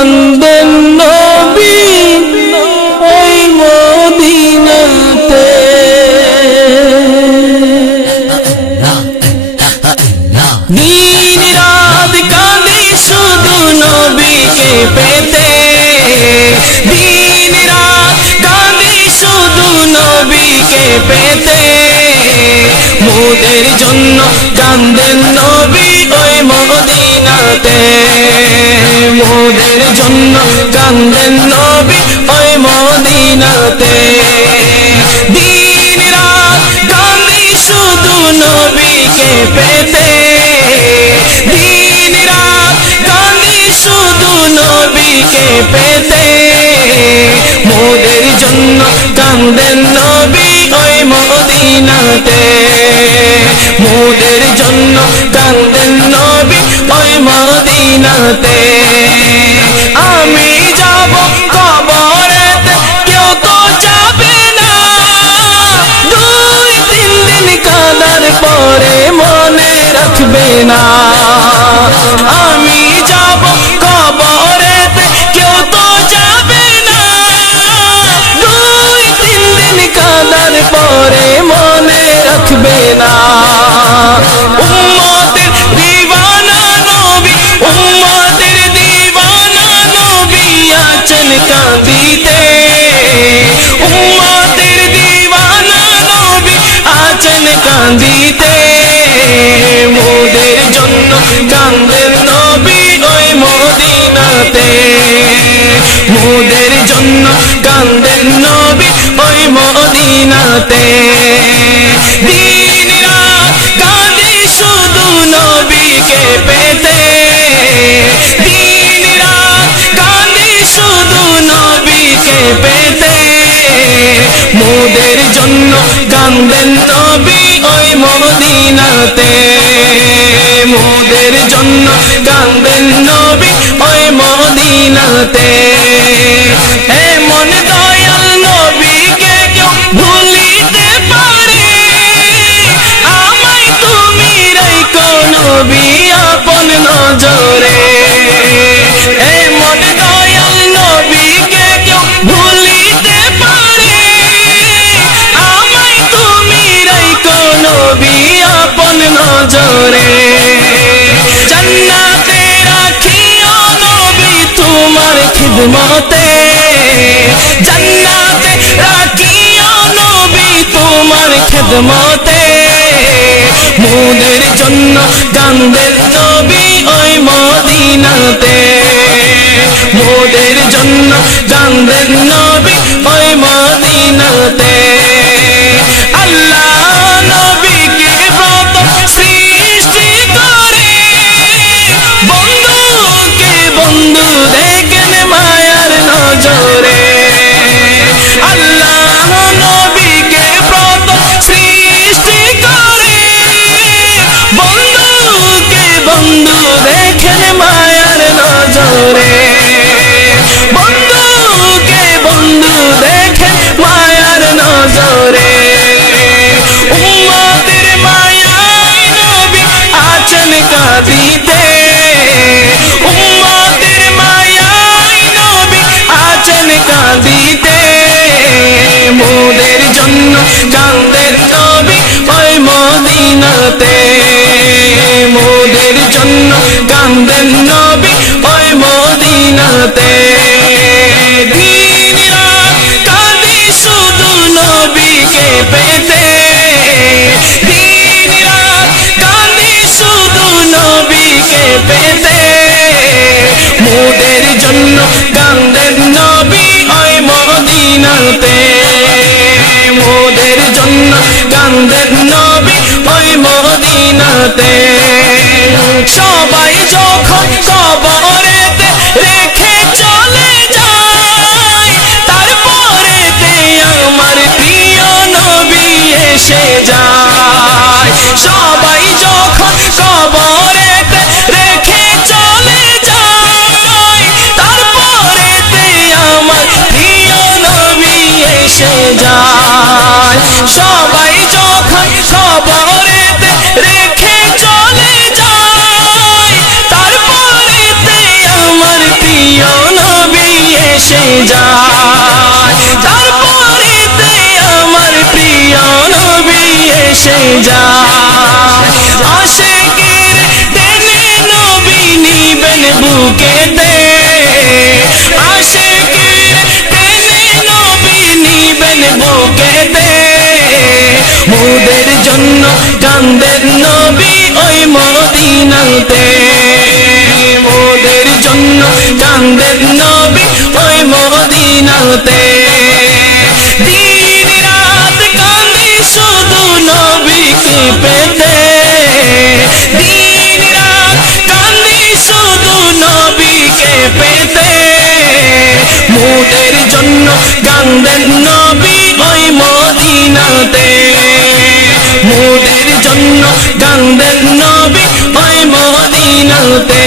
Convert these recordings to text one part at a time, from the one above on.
কান্দেন নবী ওই মদিনাতে। দিন রাত কাঁদি শুধু নবীকে পেতে, দিন রাত কাঁদি শুধু নবীকে পেতে। মোদের জন্য কান্দেন নবী ওই মদিনাতে, মোদের জন্য কান্দেন নবী ওই মদিনাতে। দিন রাত কাঁদি শুধু নবীকে পেতে, দিন রাত কাঁদি শুধু নবীকে পেতে। মোদের জন্য কান্দেন নবী ওই মদিনাতে, মোদের জন্য কান্দেন নবী ওই মদিনাতে। আমি যাব কবরেতে কেউ তো যাবে না, 2-3 দিন কাঁদার পরে মনে রাখবে না। আমি যাব কবরেতে কেউ তো যাবে না, 2-3 দিন কাঁদার পরে মনে রাখবে না। উম্মতের দিওয়ানা নবী, উম্মতের দিওয়ানা নবী আছেন কাঁদিতে, উম্মতের দিওয়ানা নবী আছেন কাঁদিতে। মোদের জন্য কান্দেন নবী ওই মদিনাতে, মোদের জন্য কান্দেন নবী ওই মদিনাতে। দিন রাত কাঁদি শুধু নবীকে পেতে, দিন রাত কাঁদি শুধু নবীকে পেতে। মোদের জন্য কান্দেন নবী ওই মদিনাতে, মোদের জন্য কান্দেন নবী ওই মদিনাতে। এমন দয়াল নবীকে কেউ ভুলিতে পারে, আমায় তুমি রাখো নবী আপন নজরে। এমন দয়াল নবীকে কেউ ভুলিতে পারে, আমায় তুমি রাখো নবী আপন নজরে। জান্নাতে রাখিও নবী তোমার খিদমতে, জান্নাতে রাখিও নবী তোমার খিদমতে। মোদের জন্য কান্দেন নবী ওই মদিনাতে, মোদের জন্য কান্দেন নবী ওই মদিনাতে। আল্লাহ নবীকে প্রথম সৃষ্টি করে, বন্ধুকে বন্ধু দেখেন মায়ার নজরে। আল্লাহ নবীকে প্রথম সৃষ্টি করে, বন্ধুকে বন্ধু দেখেন মায়ার নজরে, বন্ধুকে বন্ধু দেখেন মায়ার নজরে। উম্মতের মায়ায় নবী আছেন কাঁদিতে, উম্মতের মায়ায় নবী আছেন কাঁদিতে। মোদের জন্য কান্দেন নবী ওই মদিনাতে, মোদের জন্য কান্দেন নবী ওই মদিনাতে। দিন রাত কাঁদি শুধু নবীকে পেতে, দিন রাত কাঁদি শুধু নবীকে পেতে। মোদের জন্য কান্দেন নবী ওই মদিনাতে, মোদের জন্য কান্দেন নবী ওই মদিনাতে। সবাই যখন কবরেতে রেখে চলে যায়, তারপরেতে আমার প্রিয় নবী এসে যায়। সবাই যখন কবরেতে রেখে চলে যায়, তারপরেতে আমার প্রিয় নবী এসে যায়। সবাই যখন কবরেতে রেখে চলে যায়, তারপরেতে আমার প্রিয় যায় আশিকের টেনে নবী নিবেন বুকেতে আশিকের টেনে নবী নিবেন বুকেতে মোদের জন্য কান্দেন নবী ওই মদিনাতে মোদের জন্য কান্দেন নবী ওই মদিনাতে দিন রাত কান্দি শুধু নবীকে পেতে দিন রাত কান্দি শুধু নবীকে পেতে মোদের জন্য কান্দেন নবী ওই মদিনাতে মোদের জন্য কান্দেন নবী ওই মদিনাতে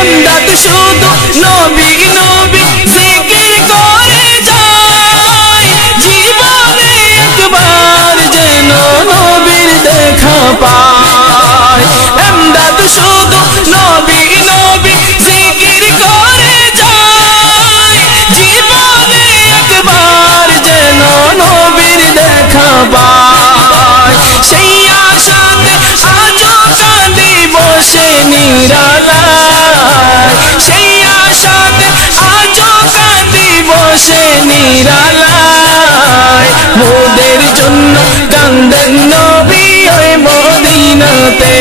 এমদাদ শুধু নবী নবী জিকির করে যায় জীবনে একবার যেন নবীর দেখা পায় এমদাদ শুধু নবী নবী জিকির করে যায় জীবনে একবার যেন নবীর দেখা পায় সেই আশাতে আজও কাঁদি বসে নিরালায় সেই আশাতে আজও কাঁদি বসে নিরালায় মোদের জন্য কান্দেন নবী ওই মদিনাতে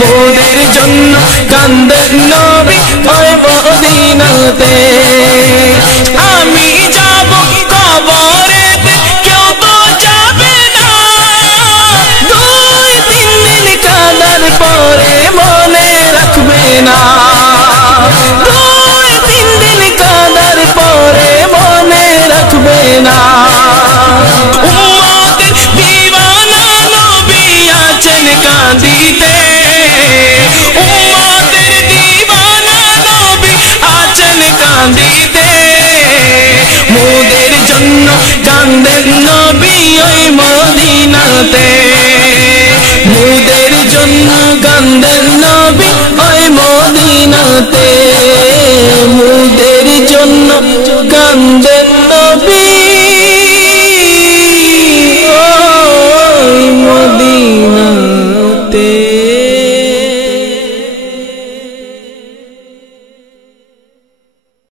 মোদের জন্য কান্দেন নবী ওই মদিনাতে আমি যাব কবরেতে কেউ তো যাবে না 2-3 দিন কাঁদার পরে মনে রাখবে না 2-3 দিন কাঁদার পরে মনে রাখবে না উম্মতের দিওয়ানা নবী আছেন কাঁদিতে উম্মতের দিওয়ানা নবী আছেন কাঁদিতে মোদের জন্য কান্দেন নবী ওই মদিনাতে মোদের জন্য কান্দেন নবী ওই মদিনাতে মোদের জন্য কান্দেন নবী ওই মদিনাতে